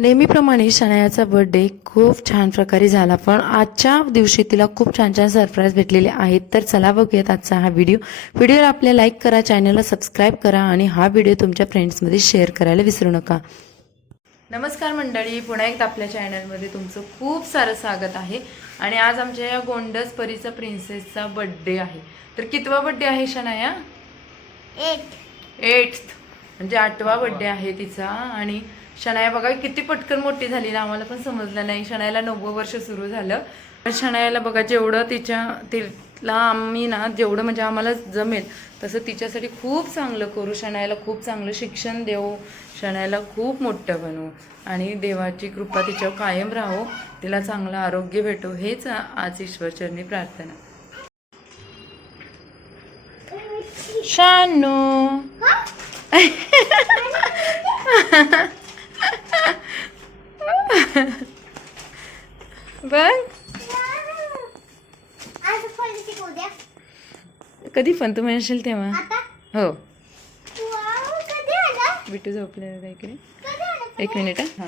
नेहमीप्रमाणे शनायाचा बर्थडे खूप छान प्रकारे झाला, पण आजच्या दिवशी तिला खूप छान छान सरप्राईज भेटलेले आहेत. तर चला बघूयात आजचा हा व्हिडिओला आपल्या लाईक करा, चॅनलला सबस्क्राईब करा आणि हा व्हिडिओ तुमच्या फ्रेंड्समध्ये शेअर करायला विसरू नका. नमस्कार मंडळी, पुन्हा एकदा आपल्या चॅनलमध्ये तुमचं खूप सारं स्वागत आहे. आणि आज आमच्या या गोंडस परीचा प्रिन्सेसचा बर्थडे आहे. तर कितवा बर्थडे आहे शनाया? 8th, म्हणजे 8वा बर्थडे आहे तिचा. आणि शनाया बघा किती पटकन मोठी झाली ना, आम्हाला पण समजलं नाही. शनायाला 9वं वर्ष सुरू झालं. पण शनायाला बघा जेवढं तिला आम्ही ना जेवढं म्हणजे आम्हाला जमेल तसं तिच्यासाठी खूप चांगलं करू, शनायाला खूप चांगलं शिक्षण देऊ, शनायाला खूप मोठं बनवू आणि देवाची कृपा तिच्यावर कायम राहो, तिला चांगलं आरोग्य भेटो, हेच आज ईश्वरचरणी प्रार्थना. शानू बघ कधी पण तू म्हणशील तेव्हा. हो बिटू झोपलेलं इकडे. एक मिनिट. हा,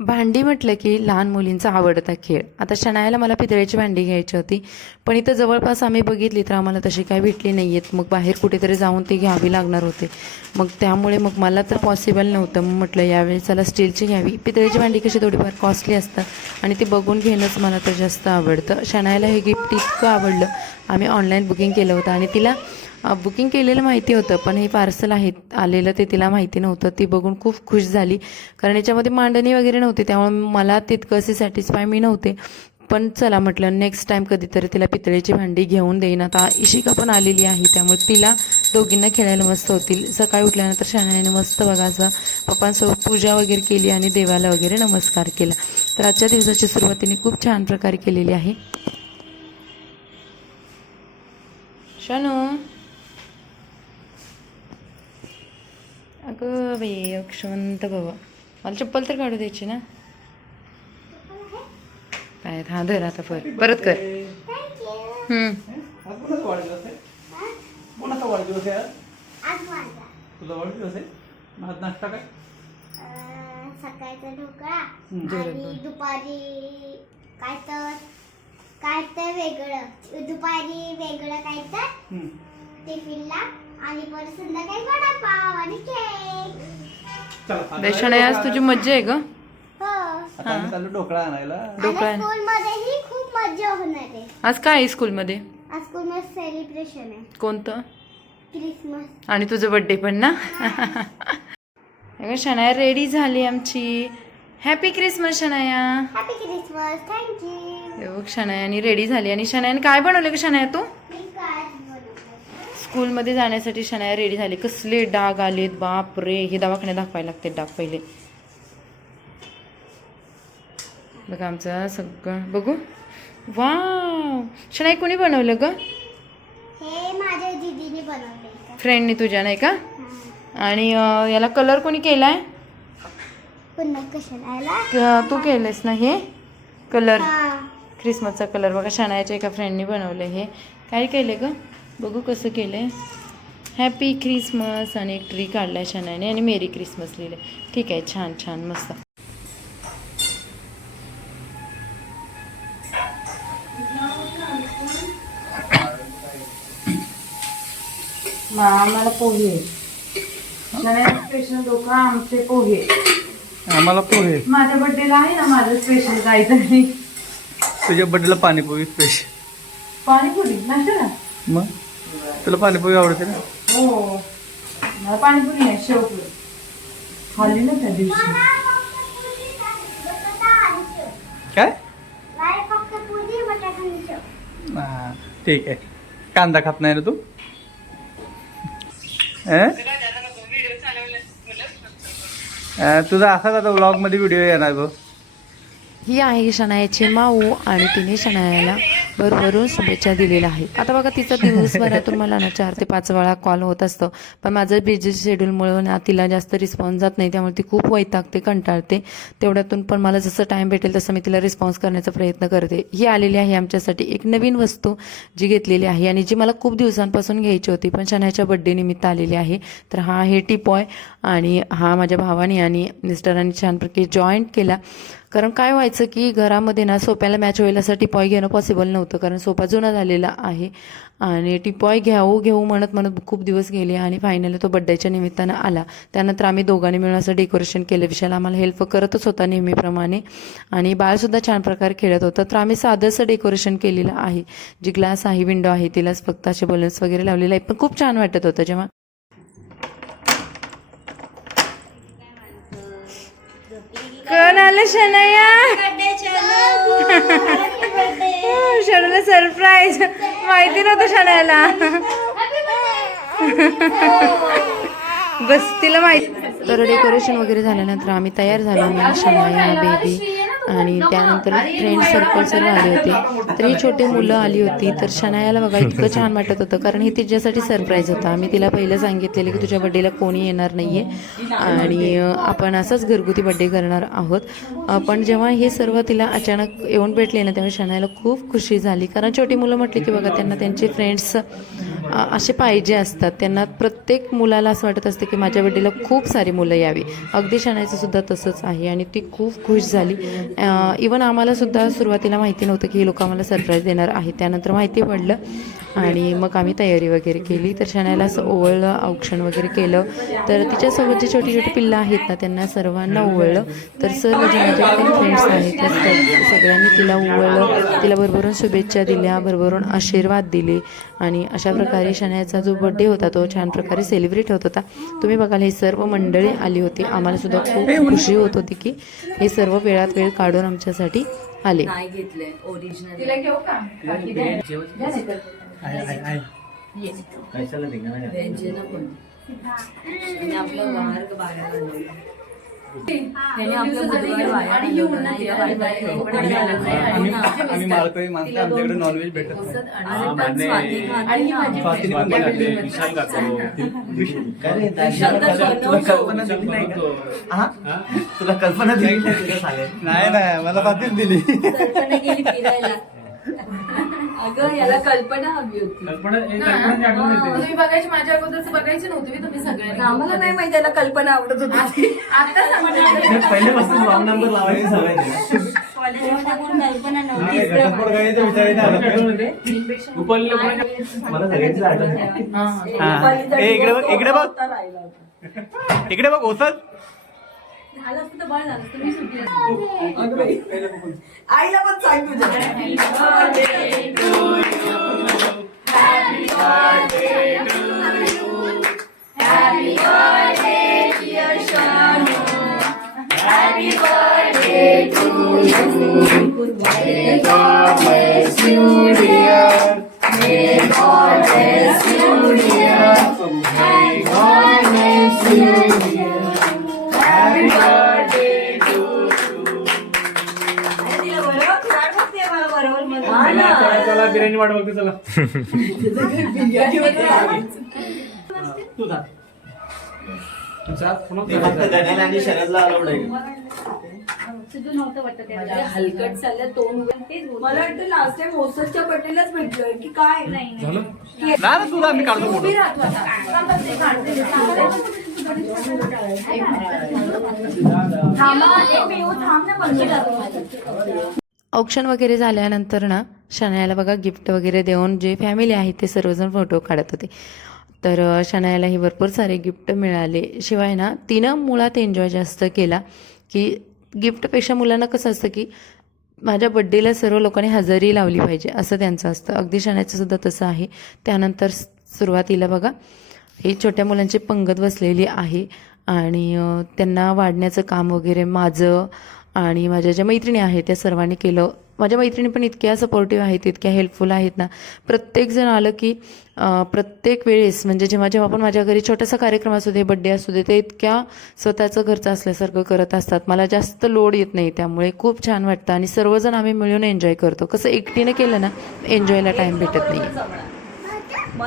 भांडी म्हटलं की लहान मुलींचा आवडता खेळ. आता शनायाला मला पितळेची भांडी घ्यायची होती, पण इथं जवळपास आम्ही बघितली तर आम्हाला तशी काही भेटली नाही आहेत. मग बाहेर कुठेतरी जाऊन ते घ्यावी लागणार होते. मग त्यामुळे मग मला तर पॉसिबल नव्हतं. मग म्हटलं यावेळी चला स्टीलची घ्यावी. पितळेची भांडी कशी थोडीफार कॉस्टली असतात आणि ती बघून घेणंच मला तर जास्त आवडतं. शनायाला हे गिफ्ट इतकं आवडलं, आम्ही ऑनलाईन बुकिंग केलं होतं आणि तिला बुकिंग केलेलं माहिती होतं, पण हे पार्सल आलेलं ते तिला माहिती नव्हतं. ती बघून खूप खुश झाली, कारण याच्यामध्ये मांडणी वगैरे नव्हती, त्यामुळे मला तितकंसे सॅटिस्फाय मी नव्हते. पण चला म्हटलं नेक्स्ट टाईम कधीतरी तिला पितळेची भांडी घेऊन देईन. आता इशिका पण आलेली आहे, त्यामुळे तिला दोघींना खेळायला मस्त होतील. सकाळी उठल्यानंतर शनायाने मस्त बघा असं पप्पांसोबत पूजा वगैरे केली आणि देवाला वगैरे नमस्कार केला. तर आजच्या दिवसाची सुरुवात तिने खूप छान प्रकारे केलेली आहे. शनू अगं बाई अक्षवंत बाबा, मला चप्पल तर काढू द्यायची ना. काय हा धर आता परत कर. सकाळचा ढोकळा आणि दुपारी काय तर वेगळं, दुपारी वेगळं काय तर टिफिनला, आणि परत संध्याकाळी वडापाव आणि केक. शनाया आज तुझी मज्जा आहे ग. हो, आता आम्ही चाललो ढोकळा आणायला. स्कूल मध्येही खूप मज्जा होणार आहे. आज काय आहे स्कूलमध्ये? आज स्कूलमध्ये सेलिब्रेशन आहे. कोणतं? क्रिसमस. आणि तुझं बर्थडे पण ना. शनाया रेडी झाली आमची. Happy Christmas Shanaya. Happy Christmas. Thank you. शनायानी रेडी झाली. आणि शनायाने काय बनवलं का शनाया तू? स्कूलमध्ये जाण्यासाठी शनाया रेडी झाली. कसले डाग आलेत बाप रे, हे दवाखान्यात दाखवायला लागते डाग पहिले. बघा आमचं सगळं बघू. वाव, शनाया कोणी बनवलं ग? हे माझ्या दीदीने बनवले, फ्रेंडने तुझ्या, नाही का? आणि याला कलर कोणी केलाय? तू केलेस ना हे कलर, क्रिसमसचा कलर. बघा शनायाच्या एका फ्रेंडने बनवलं. हे काय केले ग? बघू कसं केलंय. हॅपी क्रिसमस आणि एक ट्री काढलाय शनायाने आणि मेरी क्रिसमस लिहिलंय. ठीक आहे, छान छान मस्त. आम्हाला पोहे, स्पेशल लोक आमचे पोहे. आम्हाला पोहे. माझ्या बर्थडेला आहे ना माझं स्पेशल काहीतरी. तुझ्या बर्थडेला पाणीपुरी स्पेशल. पाणीपुरी नाही ना? मग तुला पाणीपुरी आवडते ना? हो, मला पाणीपुरी नाही, शेवपुरी खाल्ली ना त्या दिवशी. काय? हा, ठीक आहे. कांदा खात नाही ना तू? तुझा असाच आता व्लॉग मध्ये व्हिडिओ येणार बघ. ही आहे शनायाची माऊ आणि तिने शनायाला भरभरून शुभेच्छा दिलेल्या आहेत. आता बघा तिचा दिवसभरातून मला ना 4 ते 5 वेळा कॉल होत असतो, पण माझं बिझी शेड्यूलमुळे ना तिला जास्त रिस्पॉन्स जात नाही, त्यामुळे ती खूप वैतागते, कंटाळते. तेवढ्यातून पण मला जसं टाईम भेटेल तसं मी तिला रिस्पॉन्स करण्याचा प्रयत्न करते. ही आलेली आहे आमच्यासाठी एक नवीन वस्तू जी घेतलेली आहे आणि जी मला खूप दिवसांपासून घ्यायची होती, पण शनायाच्या बड्डे निमित्त आलेली आहे. तर हा आहे टीपॉय आणि हा माझ्या भावाने आणि मिस्टरांनी छानपैकी जॉईंट केला. कारण काय व्हायचं की घरामध्ये ना सोफ्याला मॅच होईल असं टिपॉय घेणं पॉसिबल नव्हतं, कारण सोफा जुना झालेला आहे आणि टिपॉय घेऊ म्हणत खूप दिवस गेले आणि फायनली तो बड्डेच्या निमित्तानं आला. त्यानंतर आम्ही दोघांनी मिळून असं डेकोरेशन केलं. विशाल आम्हाला हेल्प करतच होता नेहमीप्रमाणे आणि बाळसुद्धा छान प्रकारे खेळत होतं. तर आम्ही साधंसं डेकोरेशन केलेलं आहे. जी ग्लास आहे, विंडो आहे, तिलाच फक्त असे बलून्स वगैरे लावलेले आहे, पण खूप छान वाटत होतं जेव्हा कोण आलं. शनाया शनाला सरप्राईज माहिती नव्हतं शनायाला. बस तिला माहिती. तर डेकोरेशन वगैरे झाल्यानंतर आम्ही तयार झालो. मी, शनाया, बेबी आणि त्यानंतर फ्रेंड सर्कल सर्व आले होते. तर ही छोटी मुलं आली होती. तर शनायाला बघा इतकं छान वाटत होतं, कारण हे तिच्यासाठी सरप्राईज होतं. आम्ही तिला पहिलं सांगितलेलं की तुझ्या बड्डेला कोणी येणार नाही आहे आणि आपण असंच घरगुती बड्डे करणार आहोत. पण जेव्हा हे सर्व तिला अचानक येऊन भेटले ना, तेव्हा शनायाला खूप खुशी झाली. कारण छोटी मुलं म्हटली की बघा त्यांना त्यांचे फ्रेंड्स असे पाहिजे असतात. त्यांना प्रत्येक मुलाला असं वाटत असते की माझ्या बड्डेला खूप सारी मुलं यावी. अगदी शनायाचं सुद्धा तसंच आहे आणि ती खूप खुश झाली. इवन आम्हाला सुद्धा सुरुवातीला माहिती नव्हतं की हे लोक आम्हाला सरप्राईज देणार आहे. त्यानंतर माहिती पडलं आणि मग आम्ही तयारी वगैरे केली. तर शनायाला असं ओवळलं, औक्षण वगैरे केलं. तर तिच्यासोबत जे छोटी छोटी पिल्लं आहेत ना, त्यांना सर्वांना ओवळलं. तर सर्व जे माझे पण फ्रेंड्स आहेत त्या सगळ्यांनी तिला ओवळलं, तिला भरभरून शुभेच्छा दिल्या, भरभरून आशीर्वाद दिले आणि अशा प्रकारे शनायाचा जो बड्डे होता तो छान प्रकारे सेलिब्रेट होत होता. तुम्ही बघाल ही सर्व मंडळी आली होती. आम्हाला सुद्धा खूप खुशी होत होती की हे सर्व वेळात वेळ काढून आमच्यासाठी आले. आम्ही माळकरी माणसं, आमच्याकडे नॉनव्हेज भेटत तुला कल्पना दिली नाही नाही, मला बाकीच दिली. अगं याला कल्पना हवी होती. तुम्ही बघायची, माझ्या अगोदरच बघायची नव्हती तुम्ही सगळ्यांनी. आम्हाला नाही माहिती याला कल्पना आवडत होती. आता सांगितलं. पहिल्यापासून रॉंग नंबर लावायची सवय आहे. कल्पना नव्हती. मला सगळ्यांची आठवण आहे. इकडे बघ, इकडे बघ ओसत. झालं असतं तर बरं झालं असतं. मी सुट्टी असते. आईला पण सांग बिर्याणी वाट बघते. चला शरदला अलाउड आहे. हलकट चाललं तोंड. मला वाटतं लास्ट टाइम ओसरच्या बड्डेलाच भेटलोय की काय. नाही तुला मी काढतो फोटो. औक्षण वगैरे झाल्यानंतर ना शनायाला बघा गिफ्ट वगैरे देऊन जे फॅमिली आहे ते सर्वजण फोटो काढत होते. तर शनायालाही भरपूर सारे गिफ्ट मिळाले. शिवाय ना तिनं मुळात एन्जॉय जास्त केला की गिफ्टपेक्षा मुलांना कसं असतं की माझ्या बड्डेला सर्व लोकांनी हजेरी लावली पाहिजे असं त्यांचं असतं. अगदी शनायाचं सुद्धा तसं आहे. त्यानंतर सुरुवातीला बघा हे छोट्या मुलांची पंगत बसलेली आहे आणि त्यांना वाढण्याचं काम वगैरे माझं आणि माझ्या ज्या मैत्रिणी आहेत त्या सर्वांनी केलं. माझ्या मैत्रिणी पण इतक्या सपोर्टिव्ह आहेत, इतक्या हेल्पफुल आहेत ना. प्रत्येकजण आलं की प्रत्येक वेळेस म्हणजे जेव्हा जेव्हा पण माझ्या घरी छोटासा कार्यक्रम असू दे, बड्डे असू दे, ते इतक्या स्वतःचं घरचं असल्यासारखं करत असतात. मला जास्त लोड येत नाही, त्यामुळे खूप छान वाटतं आणि सर्वजण आम्ही मिळून एन्जॉय करतो. कसं एकटीने केलं ना एन्जॉयला टाईम भेटत नाही.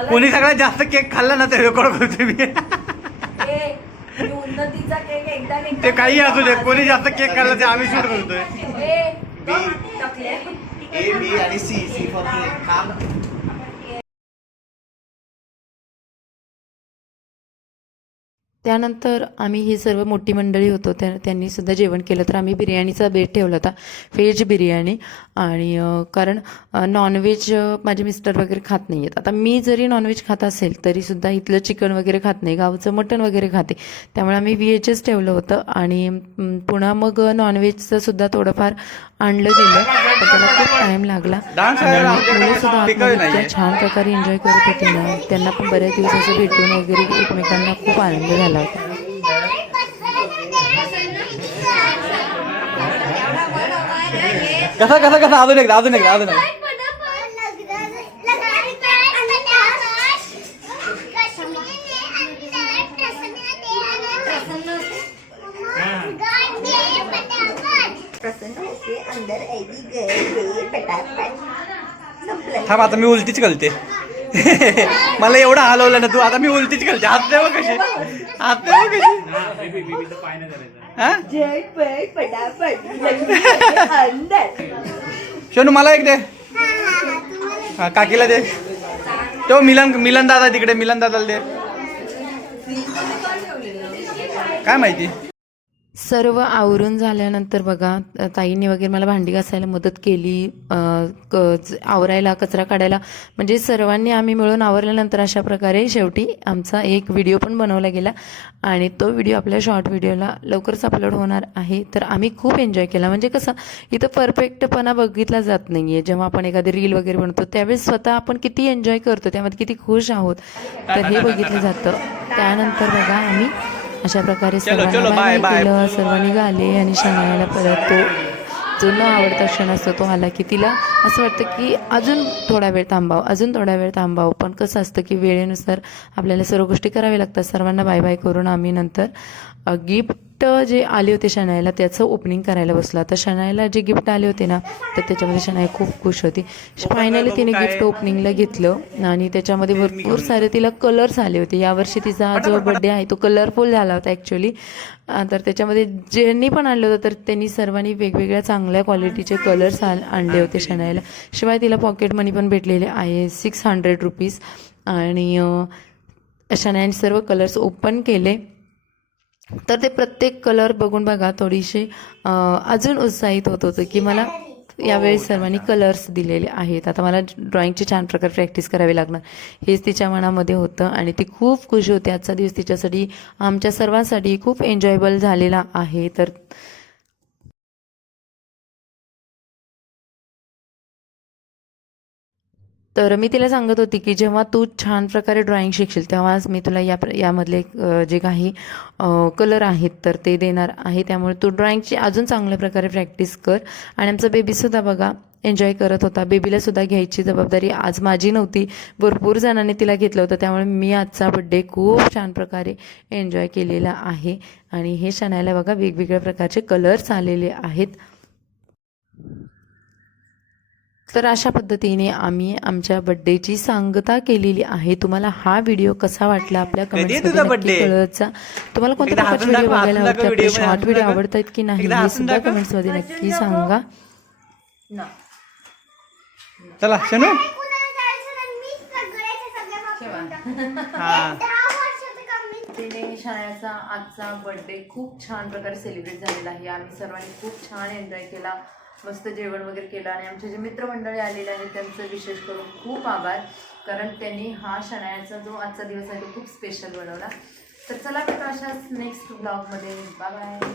कोणी सगळ्यात जास्त केक खाल्ला ना ते रेकॉर्ड करतो मी. उन्नतीचा केक एकदा ते काही असू दे, कोणी जास्त केक खाल्ला ते आम्ही शूट करतोय. ए बी आणि सी फॉर काम. त्यानंतर आम्ही ही सर्व मोठी मंडळी होतो त्यांनी सुद्धा जेवण केलं. तर आम्ही बिर्याणीचा बेत ठेवला होता, व्हेज बिर्याणी. आणि कारण नॉनव्हेज माझे मिस्टर वगैरे खात नाही आहेत. आता मी जरी नॉनव्हेज खात असेल तरीसुद्धा इथलं चिकन वगैरे खात नाही, गावचं मटण वगैरे खाते. त्यामुळे आम्ही व्हेजच ठेवलं होतं. आणि पुन्हा मग नॉनव्हेजचं सुद्धा थोडंफार आणलं गेलं, तर त्याला खूप टाईम लागला. मुलंसुद्धा इतक्या छान प्रकारे एन्जॉय करत होते ना, त्यांना पण बऱ्याच दिवस असं भेटून वगैरे एकमेकांना खूप आनंद झाला होता. कसा कसा कसा अजून एकदा अजून एकदा अजून एकदा. थांब आता मी उलटीच घालते. मला एवढं हलवलं ना तू, आता मी उलटीच घालते. हात देव कशी, हात देव कशी. शनू मला एक दे, काकीला दे. तो मिलन दादा तिकडे, मिलन दादाला दे. काय माहिती. सर्व आवरून झाल्यानंतर बघा ताईंनी वगैरे मला भांडी घासायला मदत केली, आवरायला, कचरा काढायला. म्हणजे सर्वांनी आम्ही मिळून आवरल्यानंतर अशा प्रकारे शेवटी आमचा एक व्हिडिओ पण बनवला गेला. आणि तो व्हिडिओ आपल्या शॉर्ट व्हिडिओला लवकरच अपलोड होणार आहे. तर आम्ही खूप एन्जॉय केला. म्हणजे कसं इथं परफेक्टपणा बघितला जात नाही आहे. जेव्हा आपण एखादी रील वगैरे बनवतो त्यावेळेस स्वतः आपण किती एन्जॉय करतो, त्यामध्ये किती खुश आहोत, तर हे बघितलं जातं. त्यानंतर बघा आम्ही अशा प्रकारे सर्वांनी केलं, सर्व निघाले. आणि शनायाला परत तो जो न आवडता क्षण असतो तो आला की तिला असं वाटतं की अजून थोडा वेळ थांबावं. पण कसं असतं की वेळेनुसार आपल्याला सर्व गोष्टी कराव्या लागतात. सर्वांना बाय बाय करून आम्ही नंतर गिफ्ट जे आले होते शनायाला त्याचं ओपनिंग करायला बसलो. तर शनायाला जे गिफ्ट आले होते ना, तर त्याच्यामध्ये शनाया खूप खुश होती. फायनली तिने गिफ्ट ओपनिंगला घेतलं आणि त्याच्यामध्ये भरपूर सारे तिला कलर्स आले होते. यावर्षी तिचा जो बड्डे आहे तो कलरफुल झाला होता ॲक्च्युली. तर त्याच्यामध्ये ज्यांनी पण आणलं होतं तर त्यांनी सर्वांनी वेगवेगळ्या चांगल्या क्वालिटीचे कलर्स आणले होते शनायाला. शिवाय तिला पॉकेट मनी पण भेटलेले आहे 600 रुपीज. आणि शनायाने सर्व कलर्स ओपन केले. तर ते प्रत्येक कलर बघून बघा थोडीशी अजून उत्साहित होत होतं की मला यावेळी सर्वांनी कलर्स दिलेले आहेत. आता मला ड्रॉइंगची छान प्रकारे प्रॅक्टिस करावी लागणार हेच तिच्या मनामध्ये होतं. आणि ती खूप खुश होती. आजचा दिवस तिच्यासाठी, आमच्या सर्वांसाठी खूप एन्जॉयबल झालेला आहे. तर मी तिला सांगत होती की जेव्हा तू छान प्रकारे ड्रॉइंग शिकशील तेव्हाच मी तुला यामधले जे काही कलर आहेत तर ते देणार आहे. त्यामुळे तू ड्रॉइंगची अजून चांगल्या प्रकारे प्रॅक्टिस कर. आणि आमचा बेबीसुद्धा बघा एन्जॉय करत होता. बेबीलासुद्धा घ्यायची जबाबदारी आज माझी नव्हती, भरपूर जणांनी तिला घेतलं होतं. त्यामुळे मी आजचा बड्डे खूप छान प्रकारे एन्जॉय केलेला आहे. आणि हे शनायाला बघा वेगवेगळ्या प्रकारचे कलर्स आलेले आहेत. तर अशा पद्धतीने आम्ही आमच्या बड्डेची सांगता केलेली आहे. तुम्हाला हा व्हिडिओ कसा वाटला आपल्या कमेंट्समध्ये नक्की कळत जा. तुम्हाला कोणत्या प्रकारचे व्हिडिओ बघायला आवडतात, आपले शॉर्ट व्हिडिओ आवडतात की नाही हे सुद्धा कमेंट्समध्ये नक्की सांगा. चला शनू. तिने शाळेचा आजचा बर्थडे खूप छान प्रकारे सेलिब्रेट झालेला आहे. आम्ही सर्वांनी खूप छान एन्जॉय केला, मस्त जेवण वगैरे केलं. आणि आमचे जे मित्रमंडळी आलेले आहेत त्यांचं विशेष करून खूप आभार, कारण त्यांनी हा शनायाचा जो आजचा दिवस आहे तो खूप स्पेशल बनवला. तर चला भेटू अशाच नेक्स्ट ब्लॉगमध्ये. Bye bye.